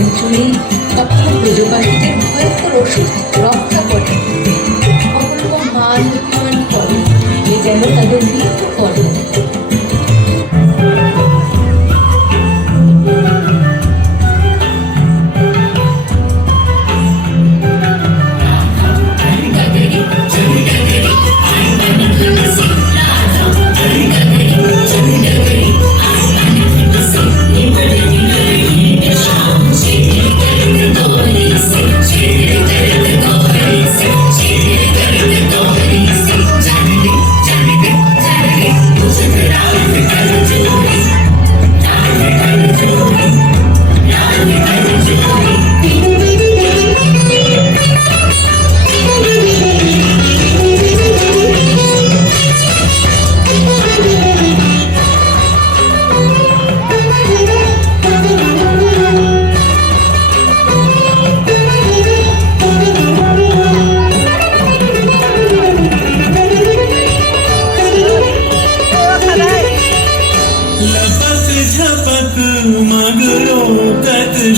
Century কখনো ব্রজবাসীদের ভয়ঙ্কর ওষুধ রক্ষা করে, অপূর্ব মান অভিমান করে, এ যেন তাদের মৃত্যু করে।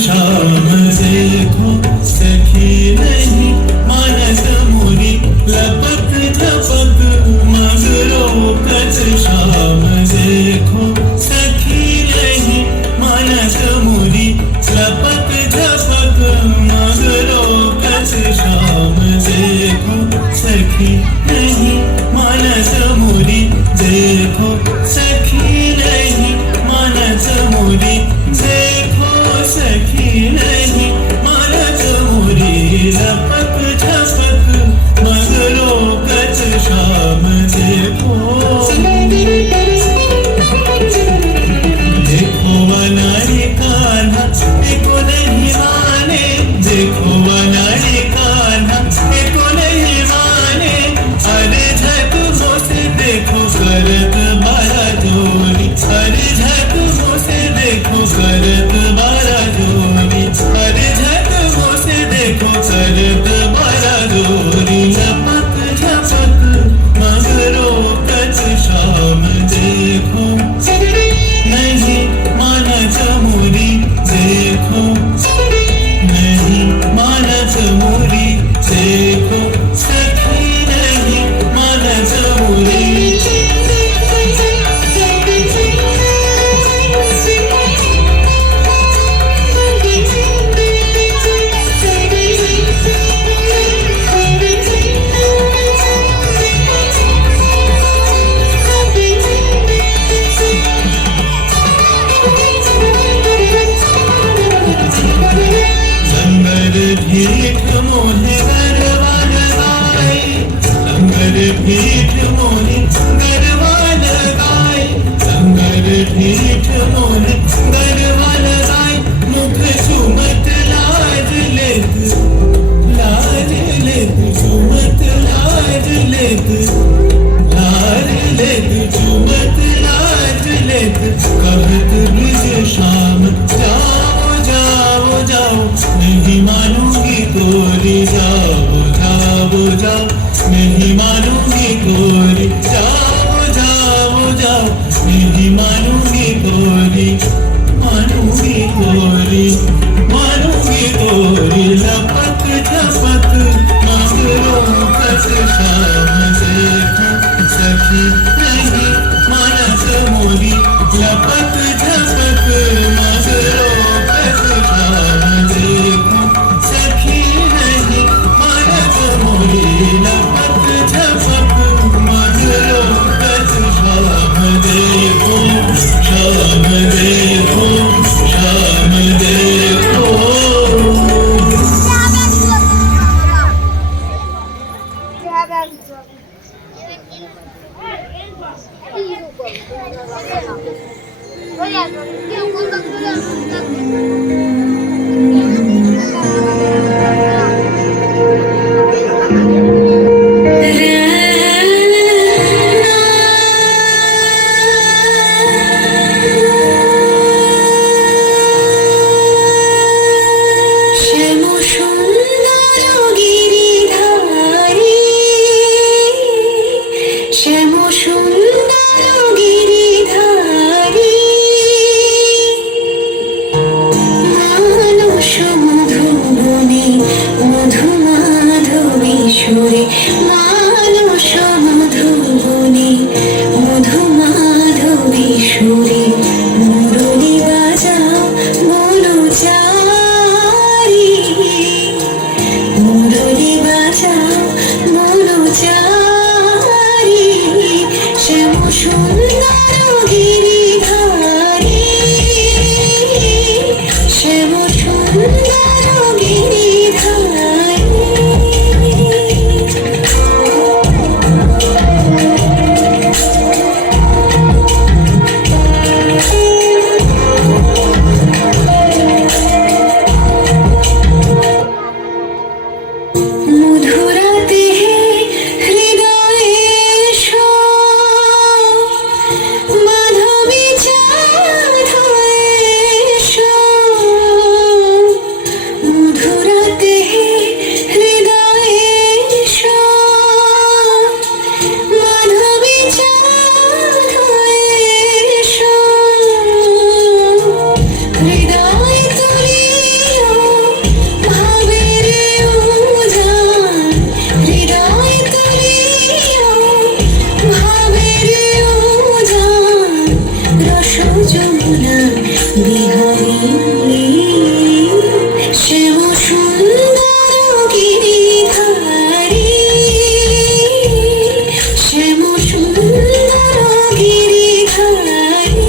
शाम देखो सखी नहीं मानस मुरी लपक झपक मगरो कच शाम देखो सखी नहीं मानस मुरी लपक झपक मगरो कच शाम देखो सखी नहीं मानस मुरी देखो सखी नहीं मानस मुरी देखो सखी नहीं मानस मुरी लपक झपक मगरो कच शाम देखो देखो वनारी कान्हा एको नहीं माने देखो वनारी कान्हा एको नहीं माने अरे झक मोसे देखो करत बारा जोरी अरे झक मोसे देखो करत बारा जोरी अरे झक मोसे देखो करत बारा जोरी लपक झपक मगरो कच शाम देखो नहीं मानस मुरी देखो नहीं मानस मुरी देखो सखी नहीं मानस मुरी भीख मोहे गरवान गाय संगर भीख मोहे गरवान गाय संगर भीख मोहे गरवान गाय मुख सुमत लाज लेत सुमत लाज लेत सुमत लाज लेत कहत ब्रज शाम जाओ जाओ जाओ नहीं मानूंगी गोरी जाओ जाओ जाओ नहीं मानूंगी गोरी जाओ जाओ जाओ नहीं मानूंगी गोरी मानूंगी गोरी मानूंगी गोरी लपक झपक मगरो कच शाम देखो सखी नहीं मानस मोरी लपक झपक मगरो कच शाम देखो सखी नहीं मानस मोरी लपक झपक मगरो कच शाम देखो शाम देखो शाम देखो श्याम সুরে মানস মধুবনে মধু মাধবী সুরে মুরলী বাজাও বলো চারি মুরলী বাজাও বলো চারি শ্যাম সুন্দর গিরিধারী শ্যাম সুন্দর গিরিধারী মধুরাতে হৃদয়ে এসো মাধবী চাঁদ হয়ে এসো মধুরাতে হৃদয়ে এসো মাধবী চাঁদ হয়ে এসো হৃদয় তুলিও ভাবের উজান হৃদয় তুলিও ভাবের উজান রস যমুনা বিহারী শ্যাম সুন্দর গিরিধারী শ্যাম সুন্দর গিরিধারী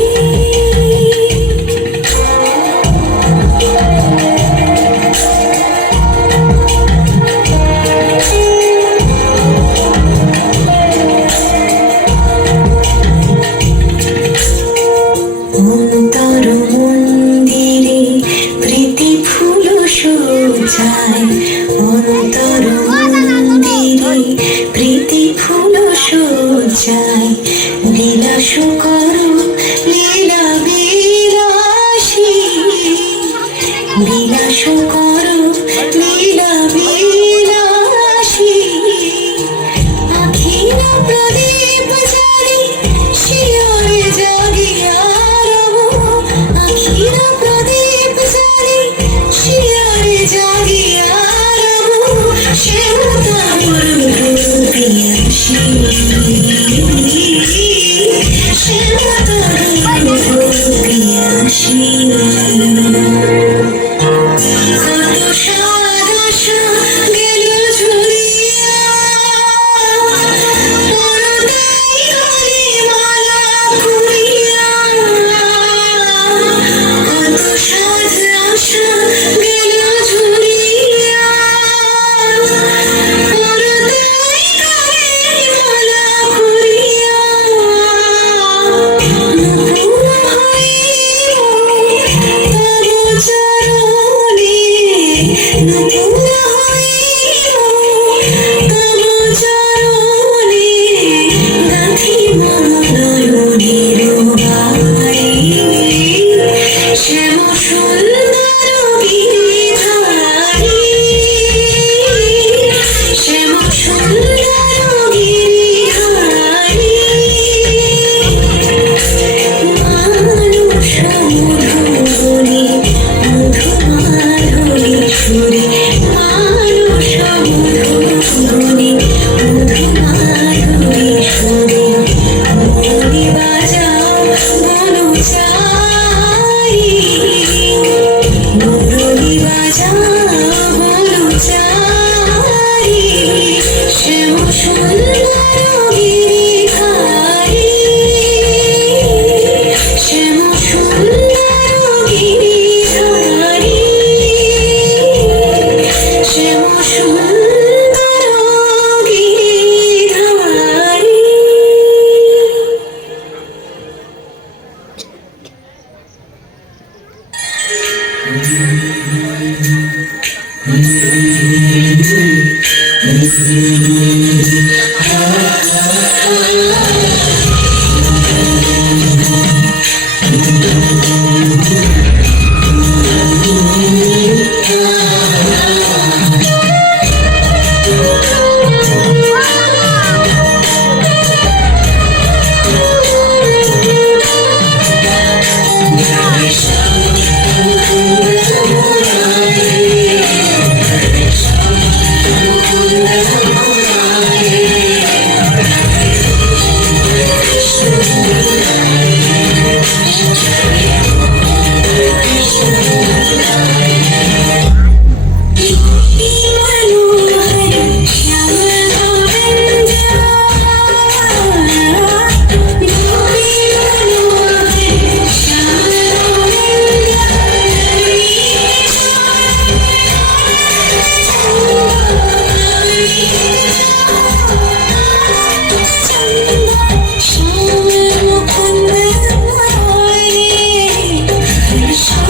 অন্তর মন্দিরে প্রীতি ফুল সজ্জায় অন্তর মন্দিরে প্রীতি ফুল সজ্জায় বিলাস করো লীলা বিলাসী বিলাস করো লীলা বিলাসী আখির প্রদীপ জালি শিয়রে জাগিয়া রব আখির প্রদীপ জালি শিয়রে জাগিয়া রব শ্যাম তরুর পিয়াসী শ্যাম তরুর পিয়াসী কত সাদ আশা গেল ঝুলিয়া পরতাই হলে মালা কুড়িয়া কত সাদ আশা গেল ঝুলিয়া পরতাই হলে মালা কুড়িয়া নূপুর হইও তব চরণে নূপুর হইও তব চরণে গাঁথি মম নয়নের বাড়ি শ্যাম সুন্দর গিরিধারী শ্যাম সুন্দর গিরিধারী মানস মধুবনে মধু মাধবী সুরে মানস মধুবনে মধু মাধবী সুরে মুরলী বাজাও বলো চারি মুরলী বাজাও বলো চারি শ্যাম সুন্দর গিরিধারী শ্যাম সুন্দর গিরিধারী শ্যাম সুন্দর গিরিধারী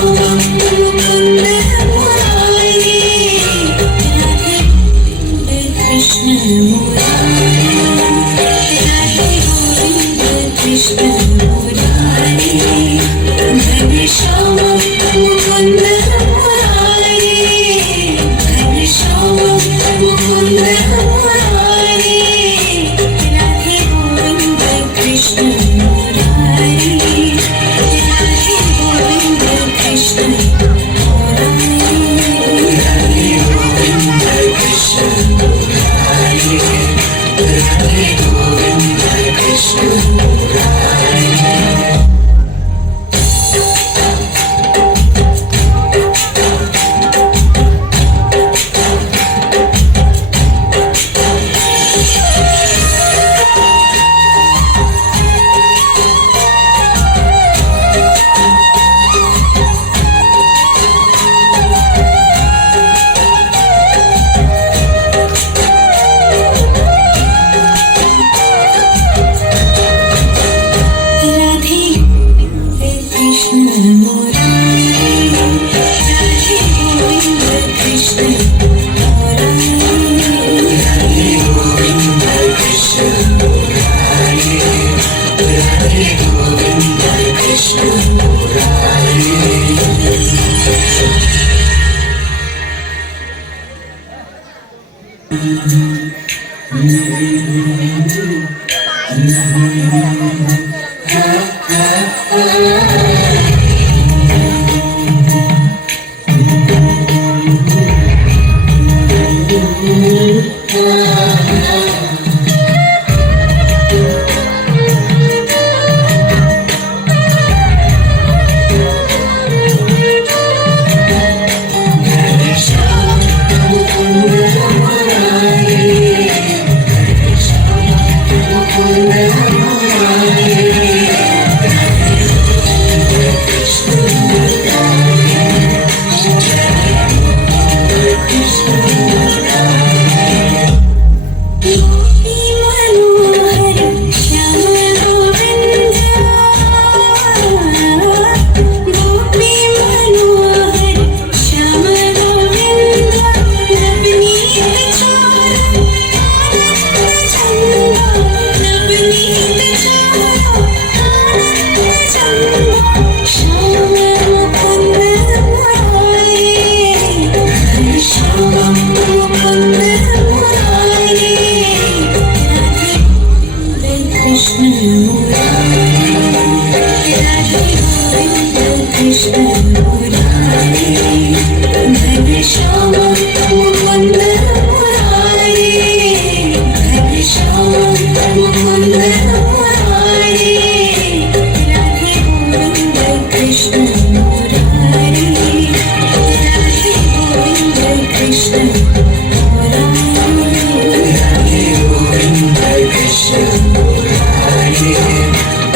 श्यामं मुकुन्द मुरारी राधे कृष्ण मुरारी राधे गोविन्द कृष्ण मुरारी घनश्यामं मुकुन्द मुरारी घनश्यामं मुकुन्द मुरारी राधे गोविन्द कृष्ण मुरारी राधे गोविन्द कृष्ण मुरारी राधे गोविन्द कृष्ण मुरारी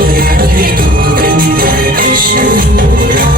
राधे गोविन्द कृष्ण मुरारी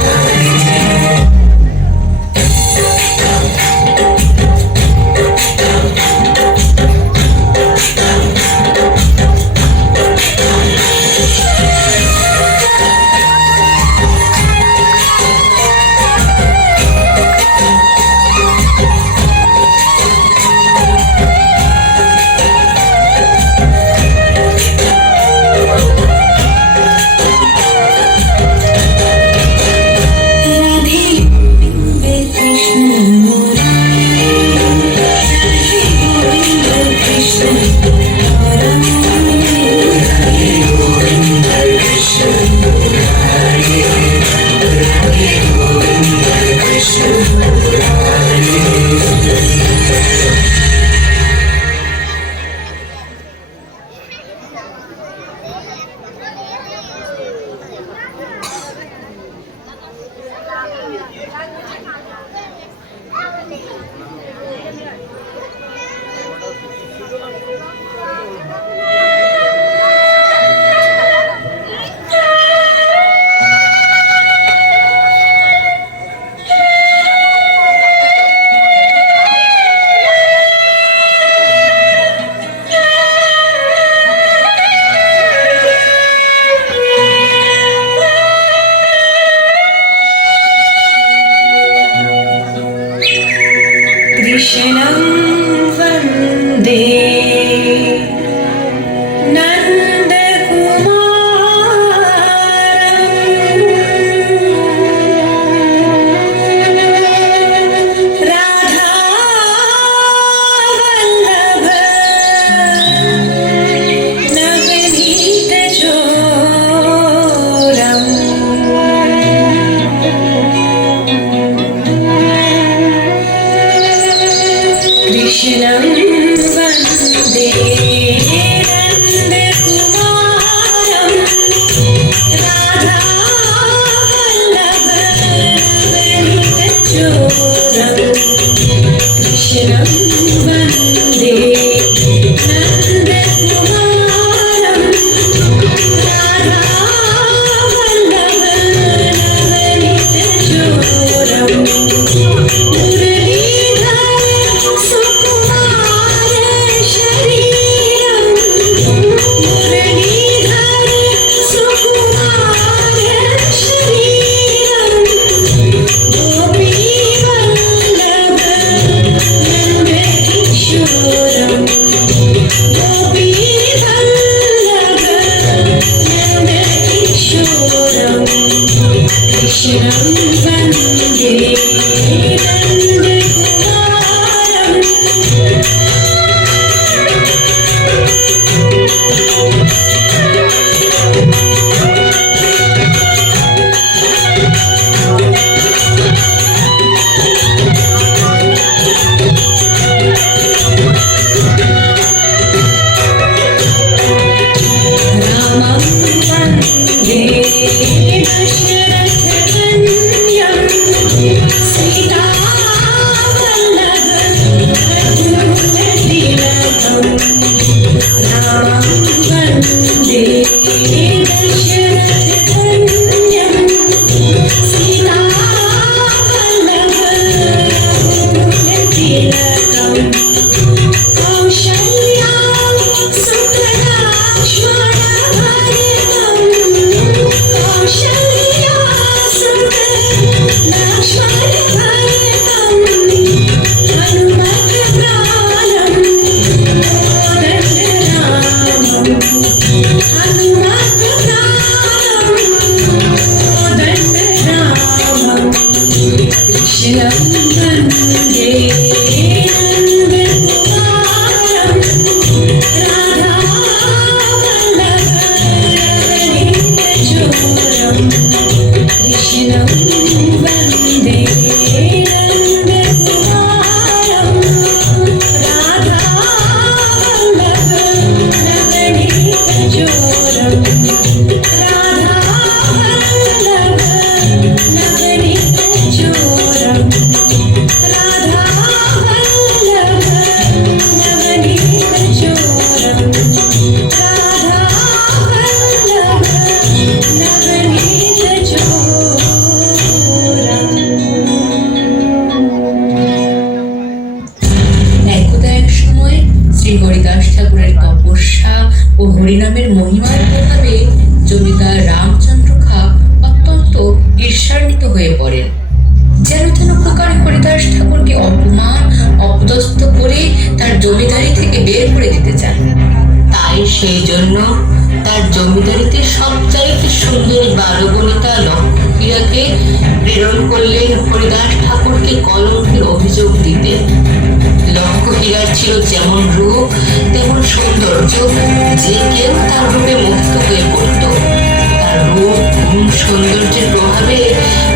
হরিনামের মহিমার প্রভাবে জমিদার রামচন্দ্র খাঁ অত্যন্ত ঈর্ষান্বিত হয়ে পড়েন। যেন তেন প্রকারে হরিদাস ঠাকুরকে অপমান অপদস্থ করে তার জমিদারি থেকে বের করে দিতে চান। তাই সেই জন্য তার জমিদারিতে সবচাইতে সুন্দরী বারবনিতা লক্ষ্মীপ্রিয়াকে প্রেরণ করলেন হরিদাস ঠাকুরকে কলঙ্কের অভিযোগ দিতে। লক্ষ্মীপ্রিয়ার ছিল যেমন রূপ তেমন সৌন্দর্য, যে কেউ তার রূপে মুগ্ধ হয়ে পড়ত। তার রূপ গুণ সৌন্দর্যের প্রভাবে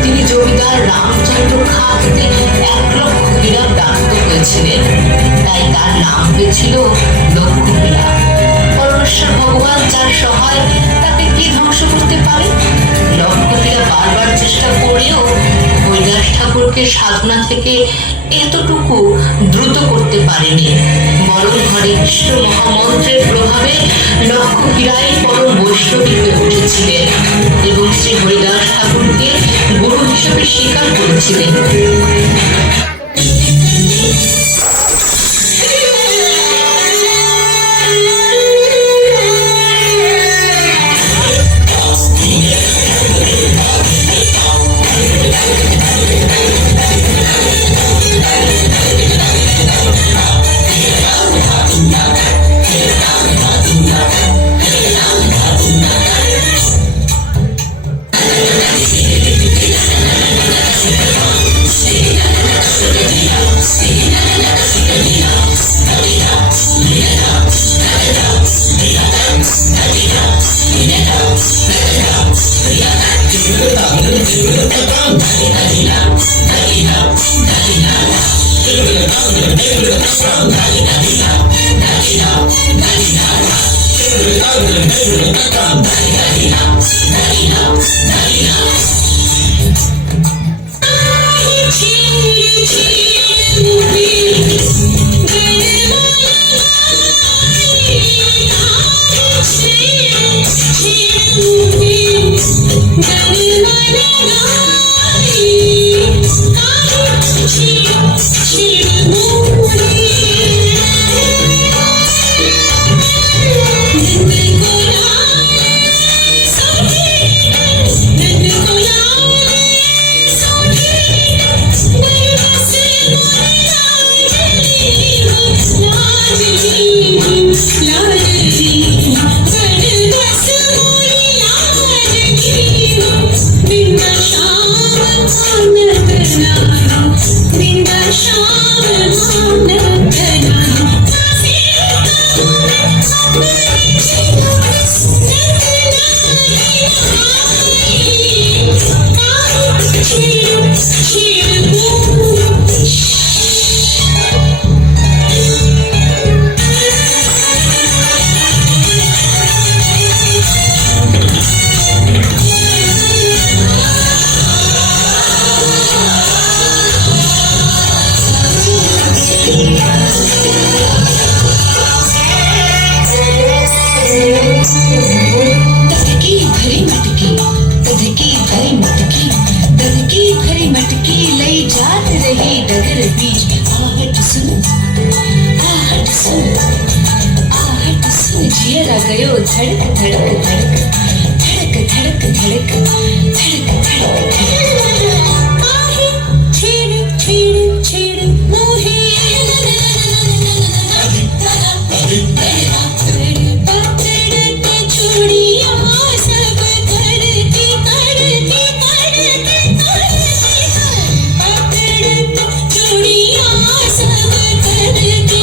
তিনি জমিদার রামচন্দ্র খাঁ হতে 1 লক্ষ হীরা প্রাপ্ত হয়েছিলেন। তাই তার নাম হয়েছিল লক্ষ্মীপ্রিয়া। পরমেশ্বর ভগবান যার সহায় তাকে কি ধ্বংস করতে পারে? লক্ষ্মীপ্রিয়া বারবার চেষ্টা করেও হরিদাস ঠাকুরকে সাধনা থেকে এতটুকু দ্রুত করতে পারেনি। বরং হরে কৃষ্ণ মহামন্ত্রের প্রভাবে লক্ষ্মীপ্রিয়াই পরম বৈষ্ণবী হয়ে উঠেছিলেন এবং শ্রী হরিদাস ঠাকুরকে গুরু হিসেবে স্বীকার করেছিলেন। दधकी भरी मटकी लई जात रही डगर बीच आहट सुन जियरा गयो धड़क धड़क धड़क धड़क धड़क धड़क धड़क धड़क आहे छेड़ छेड़ छेड़ मोहे पकड़ते चूड़िया सब करती पकड़ते चूड़िया सब करती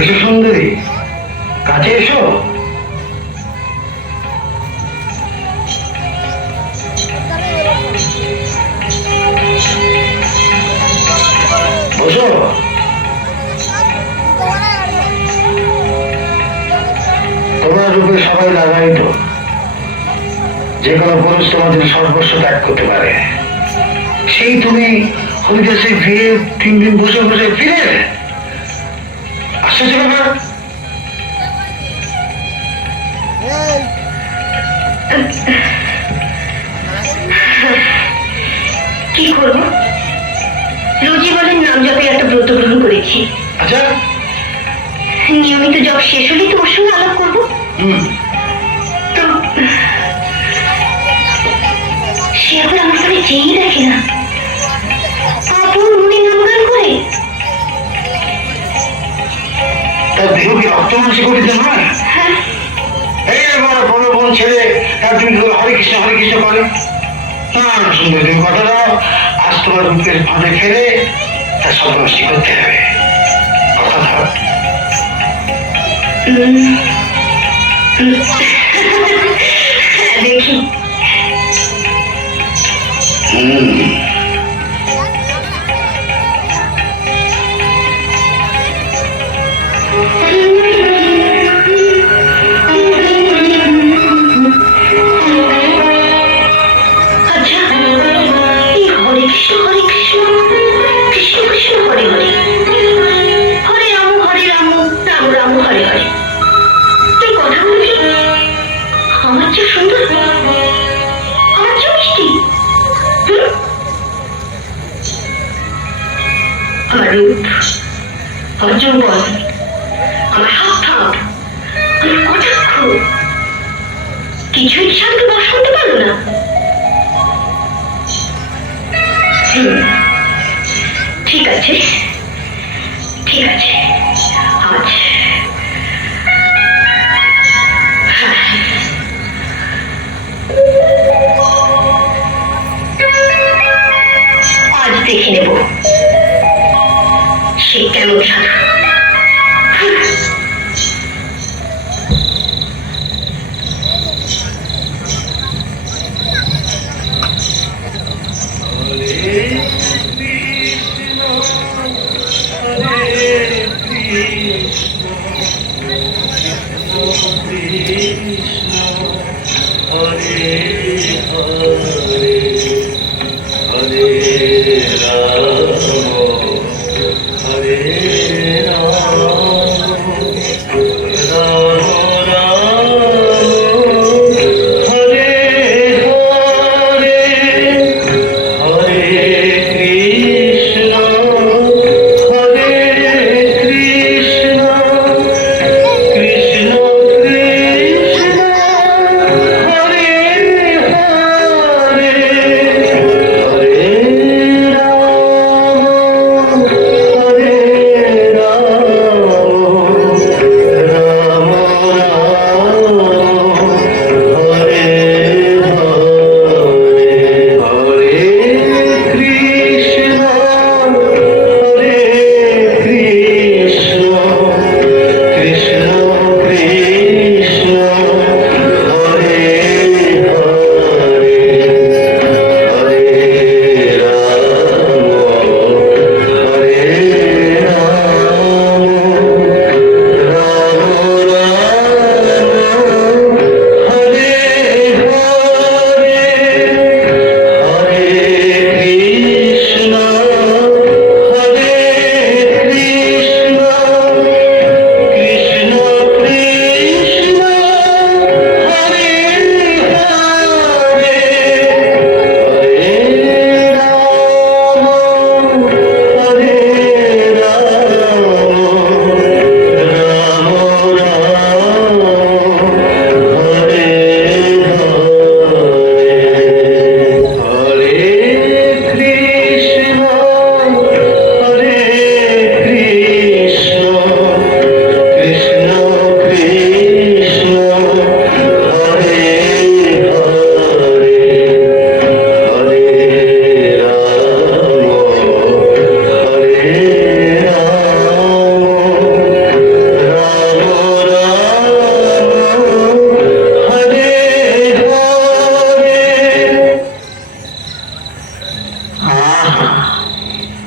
এসো সুন্দরী, কাছে এসো। বসো। তোমার রূপে সবাই লাগাইত, যে কোনো পুরুষ তোমাদের সর্বস্ব ত্যাগ করতে পারে। সেই তুমি হরিদাসে ফিরে 3 দিন বসে বসে ফিরে আশ্চর্য ব্যাপার। কি করবো, রোজই বলেন নাম জপের একটা ব্রত গ্রহণ করেছি। আচ্ছা, নিয়মিত জপ শেষ হলেই তো ওর সঙ্গে আলাপ করবো। তো সে এখন আমার সাথে চেয়েই দেখে না, আপন মনে নামগান করে। তার দেহ কি রক্ত মাংস করিতে নয়? হ্যাঁ, এই আমার বড় বোন ছেলে তার তুমি হরে কৃষ্ণ করে না। সুন্দর তুমি কথা দাও, আজ তোমার রূপের ফাঁদে ফেলে তার সর্বনাশী করতে হবে। কথা দাও। দেখি। আচ্ছা, এই হরে কৃষ্ণ কৃষ্ণ কৃষ্ণ হরে হরে, হরে রাম রাম রাম হরে হরে, তুই কথা বলবি? আমার চেয়ে সুন্দর, আমার চেয়ে মিষ্টি। আমার রূপ, আমার যৌবন, আমার হাত ঠাপ, আমার কটাক্ষ, কিছুই কি আমাকে বশ করতে পারলো না। ঠিক আছে, ঠিক আছে, আজ হ্যাঁ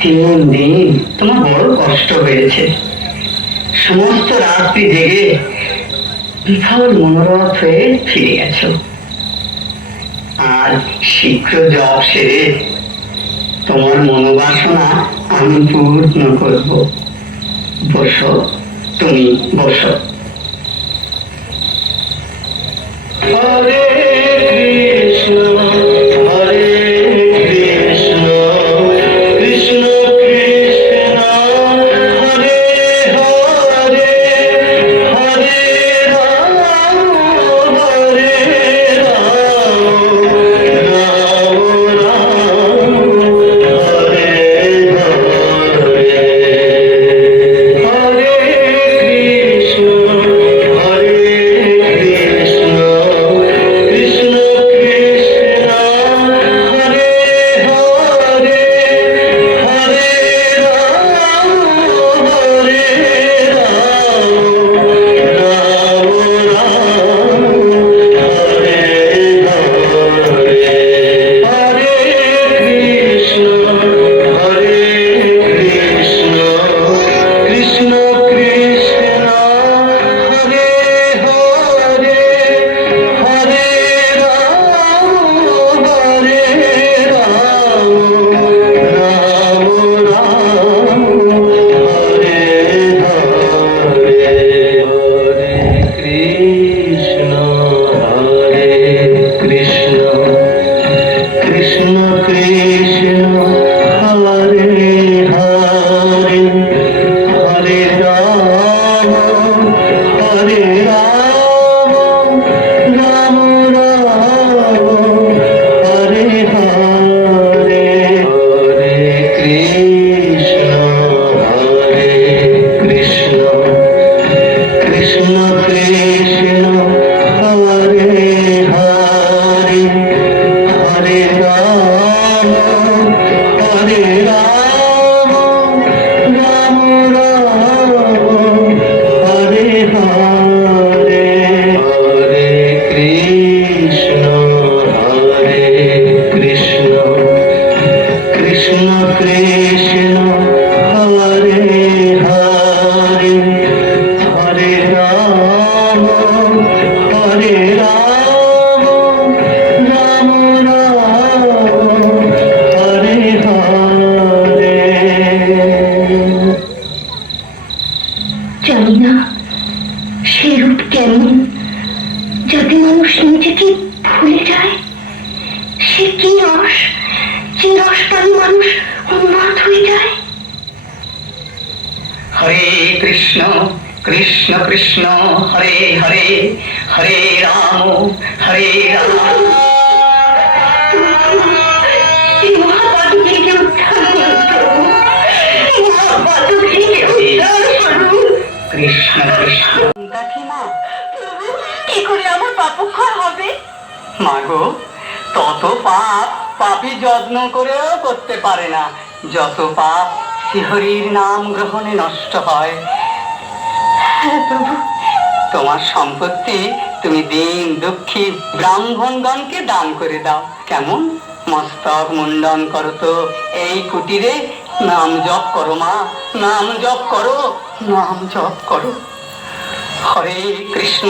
তিন দিন তোমার বড় কষ্ট হয়েছে। সমস্ত রাত্রি জেগে বিফল মনোরথ হয়ে ফিরে গেছো। আর শীঘ্র জব সেরে তোমার মনোবাসনা আমি পূর্ণ করব। বসো, তুমি বসো। হরে কৃষ্ণ হরে কৃষ্ণ কৃষ্ণ কৃষ্ণ হরে হরে হরে রাম হরে রাম রাম রাম হরে হরে হরে কৃষ্ণ হরে কৃষ্ণ কৃষ্ণ কৃষ্ণ কৃষ্ণ হরে হরে হরে রাম হরে রাম। এই মহাপাতকীকে উদ্ধার করুন প্রভু, মহাপাতকীকে উদ্ধার করুন। কৃষ্ণ কৃষ্ণ। কাকিমা, কি করে আমার পাপক্ষয় হবে? মাগো, তত পাপ পাপী যত্ন করেও করতে পারে না, যত পাপ শ্রীহরির নাম গ্রহণে নষ্ট হয়। হ্যাঁ প্রভু, তোমার সম্পত্তি তুমি দিন দুঃখী ব্রাহ্মণগণকে দান করে দাও। কেমন? মস্তক মুন্ডন করো তো এই কুটিরে, নাম জপ করো মা, নাম জপ করো, নাম জপ করো। হরে কৃষ্ণ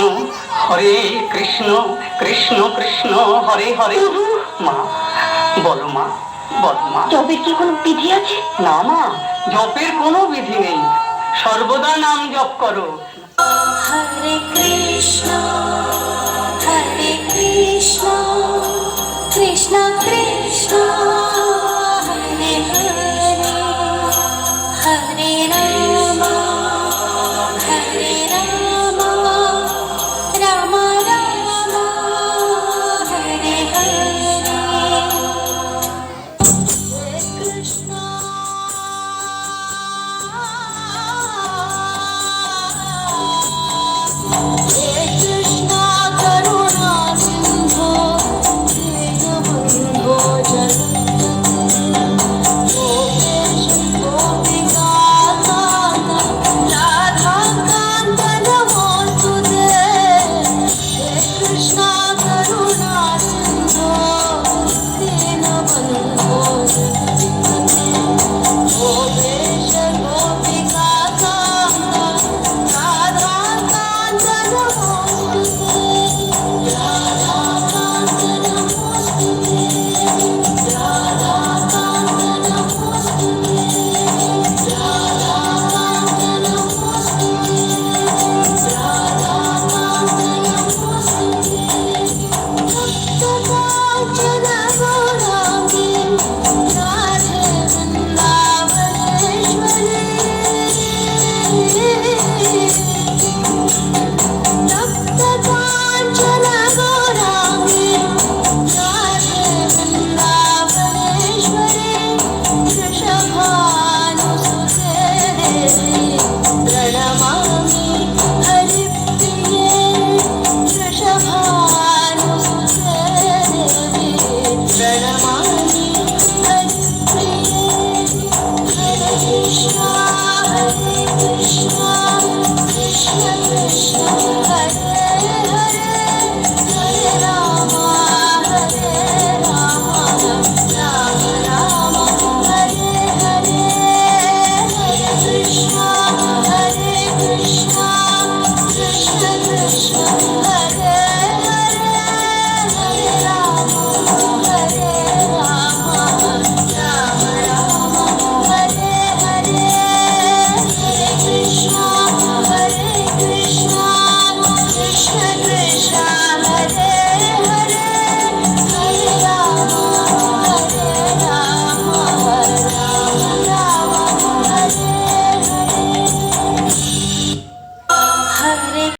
কৃষ্ণ কৃষ্ণ হরে হরে। মা বলো মা, বলো মা। জবের কি কোনো বিধি আছে? না মা, জপের কোনো বিধি নেই, সর্বদা নাম জপ করো। Hare Krishna